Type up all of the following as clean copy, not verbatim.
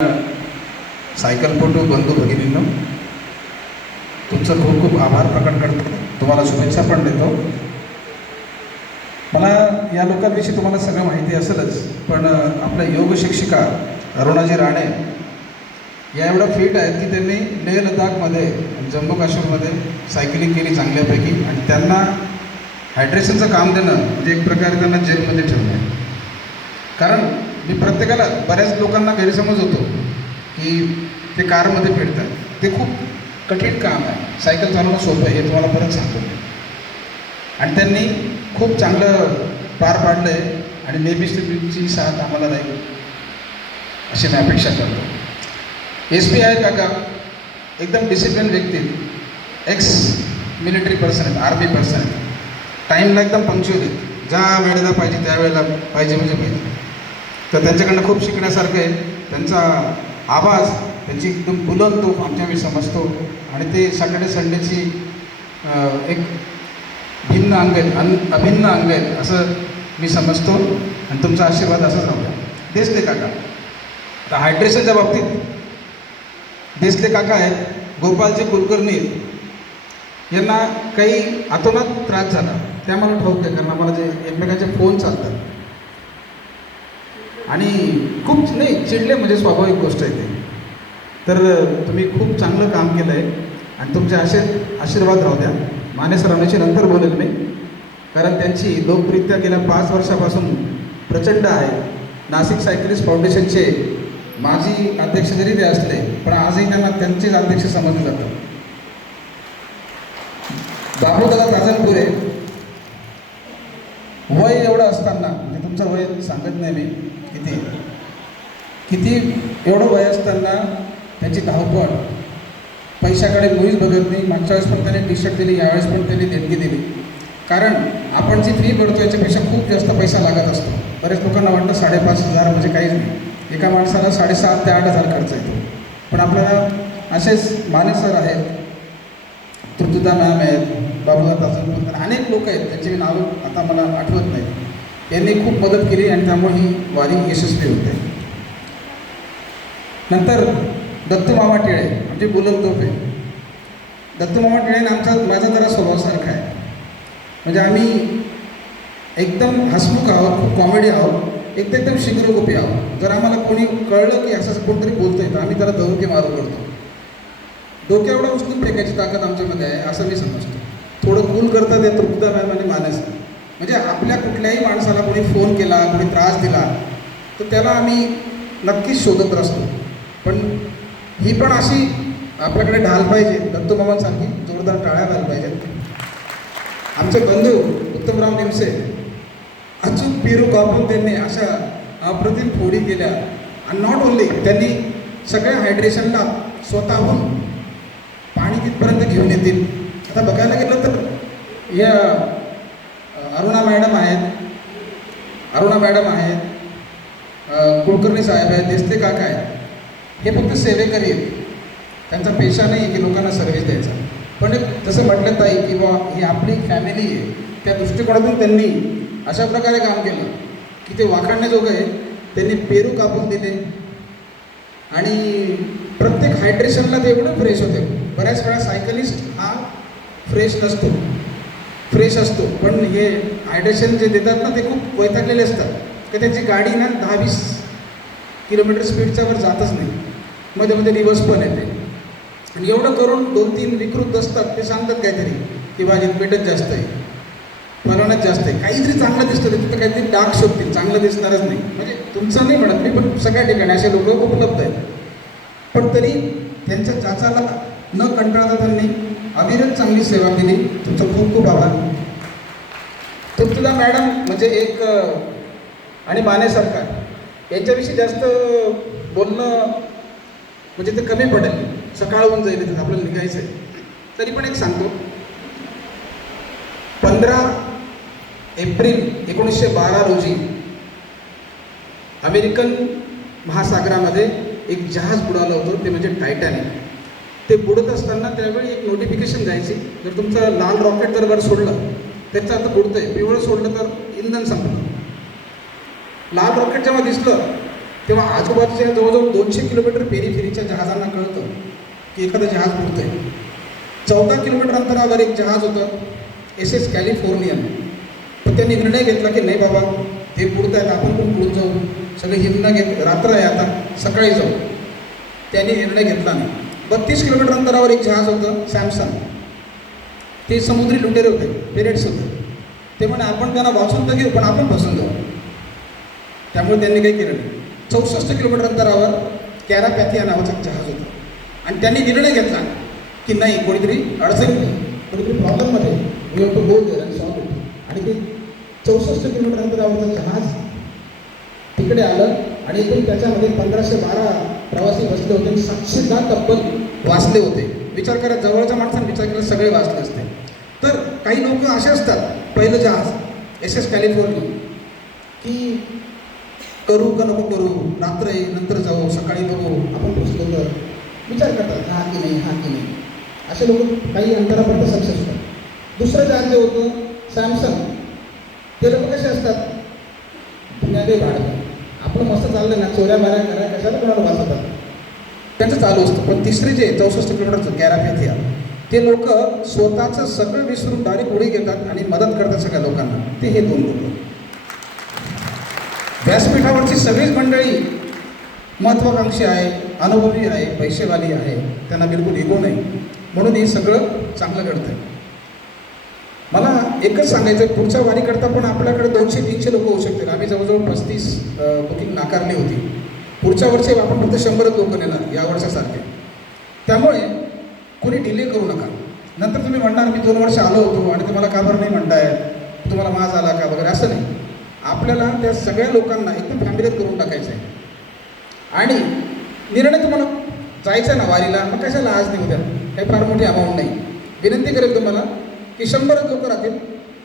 सायकलपटू बंधू भगिनींनो, तुमचं खूप खूप आभार प्रकट करतो. तुम्हाला शुभेच्छा पण देतो. मला या लोकांविषयी तुम्हाला सगळं माहिती असेलच, पण आपल्या योग शिक्षिका अरुणाजी राणे या एवढ्या फिट आहेत की त्यांनी लेह लडाखमध्ये जम्मू काश्मीरमध्ये सायकलिंग केली चांगल्यापैकी, आणि त्यांना हायड्रेशनचं काम देणं म्हणजे एक प्रकारे त्यांना जेलमध्ये ठेवणं आहे. कारण मी प्रत्येकाला, बऱ्याच लोकांना गैरसमज होतो की ते कारमध्ये फिरतात. ते खूप कठीण काम आहे. सायकल चालवणं सोपं आहे, हे तुम्हाला परत सांगतो. आणि त्यांनी खूप चांगलं पार पाडलं आहे आणि नेहमीच तुमची साथ आम्हाला राहील अशी मी अपेक्षा करतो. SP आहेत काका, एकदम डिसिप्लिन व्यक्ती, एक्स मिलिटरी पर्सन आहेत, आर्मी पर्सन आहेत. टाईमला एकदम पंक्च्युअल आहेत, ज्या वेळेला पाहिजे त्यावेळेला पाहिजे म्हणजे पाहिजे. तर त्यांच्याकडनं खूप शिकण्यासारखं आहे. त्यांचा आवाज, त्यांची एकदम बुलंद तोफ आमच्या मी समजतो, आणि ते सॅटर्डे संडेची एक भिन्न अंग आहेत, अभिन्न अंग आहेत असं मी समजतो. आणि तुमचा आशीर्वाद असाच राहू द्या. देसले काका, तर हायड्रेशनच्या बाबतीत देसले काका आहेत, गोपालजी कुलकर्णी यांना काही अतोनात त्रास झाला, त्या मला ठाऊक आहे. कारण आम्हाला जे एकमेकांचे फोन चालतात आणि खूप नाही चिडले, म्हणजे स्वाभाविक गोष्ट आहे ते. तर तुम्ही खूप चांगलं काम केलं आहे आणि तुमचे आशीर्वाद राहू द्या. माने सरांची नंतर बोलेल मी, कारण त्यांची लोकप्रियता गेल्या 5 वर्षापासून प्रचंड आहे. नाशिक सायकलिस्ट फाउंडेशनचे माजी अध्यक्ष जरी ते असले, पण आजही त्यांना त्यांचेच अध्यक्ष समजले जातात. बाबूदादा राजनपुरे, वय एवढं असताना, म्हणजे तुमचं वय सांगत नाही मी किती एवढं वय असताना त्यांची धावपळ, पैशाकडे मुळीच बघत नाही. मागच्या वेळेस पण त्यांनी टी-शर्ट दिली, यावेळेस पण त्यांनी देणगी दिली. कारण आपण जी फी भरतो याच्यापेक्षा खूप जास्त पैसा लागत असतो. बरेच लोकांना वाटतं 5,500 म्हणजे काहीच नाही. एका माणसाला 7,500 ते 8,000 खर्च येतो. पण आपल्याला असेच माने सर आहेत, तृप्तिदा मॅम आहेत, बाबूदादा राजनपुरे, अनेक लोक आहेत, त्यांची नावं आता मला आठवत नाही. यांनी खूप मदत केली आणि त्यामुळे ही वारी यशस्वी होते. नंतर दत्तू मामा टिळे, म्हणजे बुलंद तोफ आहे. दत्तू मामा टिळे माझा जरा स्वभावासारखा आहे. म्हणजे आम्ही एकदम हसमुख आहोत, खूप कॉमेडी आहोत, एकदम शिग्रगोपी आहोत. जर आम्हाला कोणी कळलं की असं कोणतरी बोलतं आहे तर आम्ही त्याला धरुके मारू करतो. डोक्या एवढं उचलून फेकायची ताकद आमच्यामध्ये आहे असं मी समजतो. थोडं कूल करतात ते तृप्तिदा मॅम आणि मानस. म्हणजे आपल्या कुठल्याही माणसाला कोणी फोन केला, कोणी त्रास दिला तर त्याला आम्ही नक्कीच शोधत असतो. पण ही पण अशी आपल्याकडे ढाल पाहिजे, दत्तू मामांसारखी जोरदार टाळ्या झाल्या पाहिजेत. आमचे बंधू उत्तमराव निमसे, अचूक पेरू कापून त्यांनी अशा अप्रतिम फोडी केल्या. आणि नॉट ओन्ली, त्यांनी सगळ्या हायड्रेशनला स्वतःहून पाणी तिथपर्यंत घेऊन येतील. आता बघायला गेलं तर या अरुणा मॅडम आहेत, कुलकर्णी साहेब आहेत, देसले काका आहेत. हे फक्त सेवेकरी आहेत, त्यांचा पेशा नाही आहे की लोकांना सर्व्हिस द्यायचा. पण तसं म्हटलं ताई की बा ही आपली फॅमिली आहे, त्या दृष्टिकोनातून त्यांनी अशा प्रकारे काम केलं की ते वाखाणण्याजोगं आहे. त्यांनी पेरू कापून दिले आणि प्रत्येक हायड्रेशनला ते एवढं फ्रेश होते. बऱ्याच वेळा सायकलिस्ट हा फ्रेश असतो, पण हे हायड्रेशन जे देतात ना ते खूप वैतागलेले असतात, की त्यांची गाडी ना 10-20 किलोमीटर स्पीडच्या वर जातच नाही, मध्ये मध्ये रिवर्स पण येते. आणि एवढं करून 2-3 विकृत असतात, ते सांगतात काहीतरी की माझी पेटच जास्त आहे, फलवणच जास्त आहे, काहीतरी चांगलं दिसतं तिथं काहीतरी डाग शोधतील, चांगलं दिसणारच नाही. म्हणजे तुमचं नाही म्हणत मी, पण सगळ्या ठिकाणी असे लोक उपलब्ध आहेत. पण तरी त्यांच्या चाचाला न कंटाळता त्यांनी अविरत चांगली सेवा केली. तुमचं खूप खूप आभार. तृप्तिदा मॅडम म्हणजे एक, आणि माने सरकार यांच्याविषयी जास्त बोलणं म्हणजे ते कमी पडेल, सकाळ होऊन जाईल तिथं आपल्याला निघायचं आहे. तरी पण एक सांगतो, 15 एप्रिल 1912 रोजी अमेरिकन महासागरामध्ये एक जहाज बुडालं होतं, ते म्हणजे टायटॅनिक. ते बुडत असताना त्यावेळी एक नोटिफिकेशन द्यायची, जर तुमचं लाल रॉकेट जर वर सोडलं त्याचं आता बुडतंय, पिवळं सोडलं तर इंधन संपलं. लाल रॉकेट जेव्हा दिसलं तेव्हा आजूबाजूच्या जवळजवळ 200 किलोमीटर पेरीफेरीच्या जहाजांना कळतं की एखादं जहाज बुडतं आहे. 14 किलोमीटर अंतरावर एक जहाज होतं SS कॅलिफोर्नियन. तर त्यांनी निर्णय घेतला की नाही बाबा ते बुडत आहेत, आपण पण बुडून जाऊ. सगळे हिमणं घेत, रात्र आहे आता, सकाळी जाऊ. त्यांनी निर्णय घेतला नाही. 32 किलोमीटर अंतरावर एक जहाज होतं सॅमसंग. ते समुद्री लुटेरे होते, पिरेट्स होते. ते म्हणे आपण त्यांना वाचून तर घेऊ पण आपण फसून जाऊ. त्यामुळे त्यांनी काही केलं नाही. 64 किलोमीटर अंतरावर कॅरापॅथिया नावाचं जहाज होतं आणि त्यांनी निर्णय घेतला की नाही कोणीतरी अडचणीत आहे, कोणीतरी प्रॉब्लेममध्ये, we have to go there and solve it. आणि ते 64 किलोमीटर अंतरावरचं जहाज तिकडे आलं आणि एकूण त्याच्यामध्ये 1512 प्रवासी बसले होते आणि 710 तब्बल वाचले होते. विचार करा, जवळच्या माणसाने विचार केला सगळे वाचले असते. तर काही लोक असे असतात, पहिलं जहाज SS कॅलिफोर्निया की करू का नको करू, रात्र आहे नंतर जाऊ, सकाळी बघू, आपण पोचलो तर विचार करतात हा की नाही, हा की नाही. असे लोक काही अंतरापर्यंत सक्सेस होतात. दुसरं जहाज जे होतं सॅमसंग, ते लोक कसे असतात, पुण्याकडे भाडं आपलं मस्त चाललं ना, चोऱ्या माऱ्या करा, कशाला कोणाला वाचवतात, त्यांचं चालू असतं. पण तिसरे जे 64 किलोमीटरचं कॅरापॅथिया, ते लोक स्वतःचं सगळं विसरून डायरेक्ट उडी घेतात आणि मदत करतात सगळ्या लोकांना. ते हे दोन लोक. व्यासपीठावरची सगळीच मंडळी महत्त्वाकांक्षी आहे, अनुभवी आहे, पैसेवाली आहे, त्यांना बिलकुल इगो नाही. म्हणून हे सगळं चांगलं घडतं आहे. मला एकच सांगायचं आहे, पुढच्या वारीकरता पण आपल्याकडे 200-300 लोक होऊ शकतील. आम्ही जवळजवळ 35 बुकिंग नाकारली होती. पुढच्या वर्षी आपण फक्त 100 लोक नेणार या वर्षासारखे. त्यामुळे कोणी डिले करू नका. नंतर तुम्ही म्हणणार मी 2 वर्ष आलो होतो आणि तुम्हाला का बरं नाही म्हणताय, तुम्हाला माज आला का वगैरे, असं नाही. आपल्याला त्या सगळ्या लोकांना एकदम फॅमिलीत करून टाकायचं आहे. आणि निर्णय तुम्हाला जायचं आहे ना वारीला, मग कशाला आज नाही उद्या, काही फार मोठी अमाऊंट नाही. विनंती करेल तुम्हाला की 100 लोक राहतील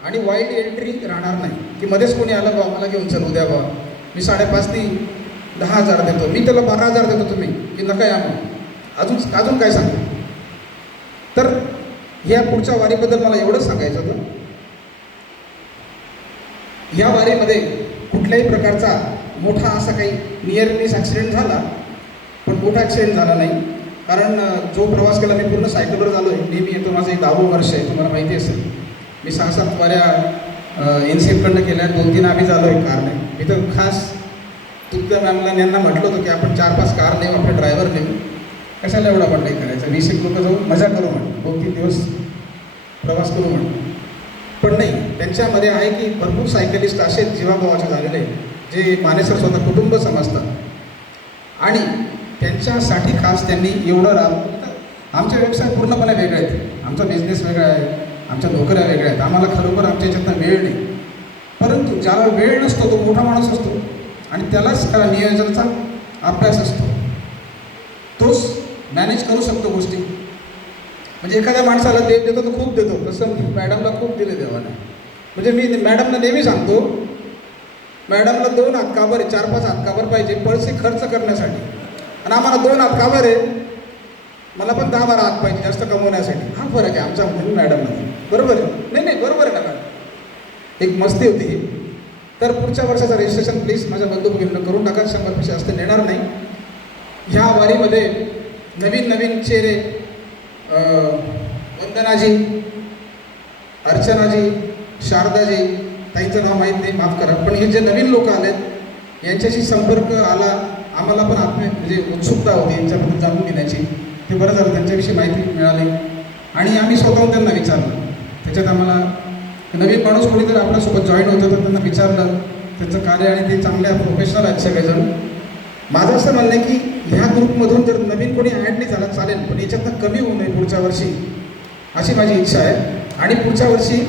आणि वाईल्ड एंट्री राहणार नाही की मध्येच कोणी आलं बा मला घेऊन चल उद्या बा, मी 5.5 10,000 देतो, मी त्याला 12,000 देतो, तुम्ही की नका या मग अजून काय सांगतो. तर ह्या पुढच्या वारीबद्दल मला एवढंच सांगायचं होतं. या वारीमध्ये कुठल्याही प्रकारचा मोठा असा काही नियर मिस ॲक्सिडेंट झाला, पण मोठा ॲक्सिडेंट झाला नाही. कारण जो प्रवास केला मी पूर्ण सायकलवर झालो आहे. नेहमी येतो, माझं 10वं वर्ष आहे, तुम्हाला माहिती असेल. मी 6-7 वाऱ्या NCFकडनं केल्या, 2-3 आम्ही झालो आहे कारने. मी तर खास तुमच्या मॅमला यांना म्हटलं होतं की आपण 4-5 कार नेऊ, आपले ड्रायव्हर नेऊ, कशाला एवढा पण नाही करायचा, 20 लोक जाऊ मजा करू म्हण, 2-3 दिवस प्रवास करू म्हण. पण नाही, त्यांच्यामध्ये आहे की भरपूर सायकलिस्ट असे जीवाभावाचे झालेले जे मानेसर स्वतः कुटुंब समजतात आणि त्यांच्यासाठी खास त्यांनी एवढं आमचे व्यवसाय पूर्णपणे वेगळे आहेत. आमचा बिझनेस वेगळा आहे, आमच्या नोकऱ्या वेगळ्या आहेत. आम्हाला खरोखर आमच्या याच्यातनं वेळ नाही. परंतु ज्याला वेळ नसतो तो मोठा माणूस असतो आणि त्यालाच त्याला नियोजनाचा अभ्यास असतो, तोच मॅनेज करू शकतो गोष्टी. म्हणजे एखाद्या माणसाला देव देतो तर खूप देतो, तसं मॅडमला खूप दिले देवाने. म्हणजे मी मॅडमला नेहमी सांगतो, मॅडमला 2 हात का बरं, 4-5 हात का बरं पाहिजे पैसे खर्च करण्यासाठी, आणि आम्हाला 2 हात का बरं आहे, मला पण 10-12 हात पाहिजे जास्त कमवण्यासाठी. हा फरक आहे आमच्यामध्ये मॅडममध्ये. बरोबर आहे? नाही बरोबर आहे ना मॅडम. एक मस्ती होती ही. तर पुढच्या वर्षाचं रजिस्ट्रेशन प्लीज माझ्या बंधू भगिनींना करून टाका. 100 पैसे असते नेणार नाही. ह्या वारीमध्ये नवीन चेहरे, वंदनाजी, अर्चनाजी, शारदाजी, ताईंचं नाव माहीत नाही, माफ करा. पण हे जे नवीन लोक आलेत यांच्याशी संपर्क आला, आम्हाला पण म्हणजे उत्सुकता होती यांच्याबद्दल जाणून घेण्याची. ते बरं झालं, त्यांच्याविषयी माहिती मिळाली आणि आम्ही स्वतःहून त्यांना विचारलं. त्याच्यात आम्हाला नवीन माणूस कोणी जर आपल्यासोबत जॉईन होतं तर त्यांना विचारलं त्यांचं कार्य, आणि ते चांगल्या प्रोफेशनल आहेत सगळेजण. माझं असं म्हणणं आहे की ह्या ग्रुपमधून जर नवीन कोणी ॲड नाही झाला चालेल, पण याच्यातनं कमी होऊ नये पुढच्या वर्षी, अशी माझी इच्छा आहे. आणि पुढच्या वर्षी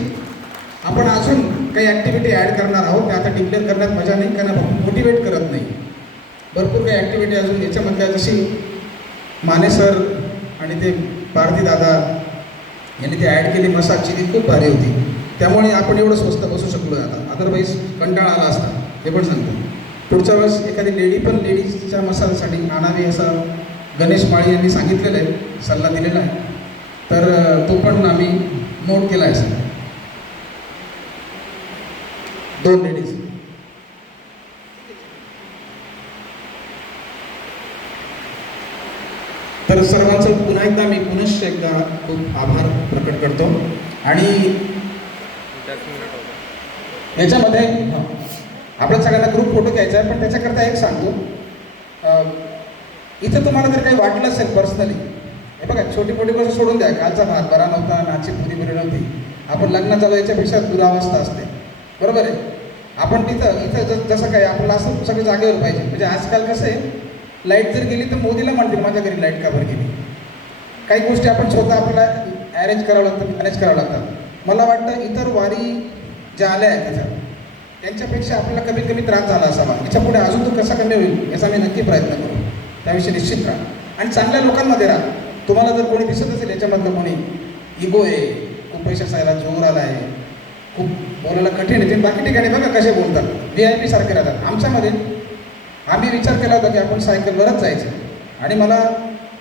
आपण अजून काही ॲक्टिव्हिटी ॲड करणार आहोत. त्या आता डिक्लेअर करण्यात मजा नाही, कारण आपण मोटिवेट करत नाही. भरपूर काही ॲक्टिव्हिटी अजून याच्यामधल्या, जशी माने सर आणि ते भारती दादा यांनी ते ॲड केली मसाजची, ती खूप भारी होती. त्यामुळे आपण एवढं स्वस्त बसू शकलो आता, अदरवाईज कंटाळा आला असता. हे पण सांगतो, पुढच्या वेळेस एखादी लेडी पण लेडीजच्या मसाजसाठी आणावी असं गणेश माळी यांनी सांगितलेलं आहे, सल्ला दिलेला आहे. तर तो पण आम्ही नोट केला आहे. सर 2 लेडीज तर सर्वांचं पुन्हा एकदा मी पुनश्च एकदा खूप आभार प्रकट करतो. आणि याच्यामध्ये आपल्या सगळ्यांना ग्रुप फोटो घ्यायचा आहे, पण त्याच्याकरता एक सांगतो. इथं तुम्हाला जर काही वाटलं असेल पर्सनली, हे बघा छोटी मोठी गोष्ट सोडून द्या, कालचा भात बरा नव्हता, नाची पुरी बरी नव्हती, आपण लग्न चालू याच्यापेक्षा दुरावस्था असते, बरोबर आहे. आपण इथं जसं काय आपलं असं सगळं जागेवर पाहिजे. म्हणजे आजकाल कसं आहे, लाईट जर गेली तर मोदीला म्हणतील माझ्या घरी लाईट का बरं गेली. काही गोष्टी आपण स्वतः आपल्याला ॲरेंज करावं लागतं, मॅनेज करावं लागतं. मला वाटतं इतर वारी ज्या आल्या आहेत तिथं त्यांच्यापेक्षा आपल्याला कमीत कमी त्रास झाला असावा. याच्या पुढे अजून तो कसा कमी होईल याचा आम्ही नक्की प्रयत्न करू. त्याविषयी निश्चित राहा आणि चांगल्या लोकांमध्ये राहा. तुम्हाला जर कोणी दिसत असेल याच्यामधलं कोणी इगो आहे, खूप पैशाचा जोर आला आहे, खूप बोलायला कठीण आहे, ते बाकी ठिकाणी बघा कसे बोलतात, VIP सारखे राहतात. आमच्यामध्ये आम्ही विचार केला होता की आपण सायकलवरच जायचं आणि मला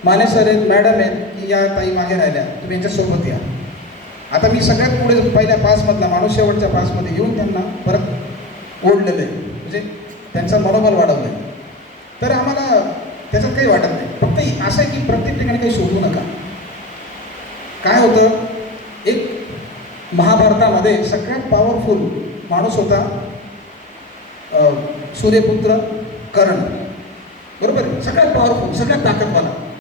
माने सर आहेत, मॅडम आहेत की या ताई मागे राहिल्या, तुम्ही यांच्यासोबत या. आता मी सगळ्यात पुढे पहिल्या पासमधला माणूस शेवटच्या पासमध्ये येऊन त्यांना परत ओढलेलं आहे, म्हणजे त्यांचा मनोबल वाढवलं आहे. तर आम्हाला त्याच्यात काही वाटत नाही. फक्त असं आहे की प्रत्येक ठिकाणी काही शोधू नका. काय होतं, एक महाभारतामध्ये सगळ्यात पॉवरफुल माणूस होता सूर्यपुत्र कर्ण, बरोबर आहे, सगळ्यात पॉवरफुल, सगळ्यात ताकदवाला.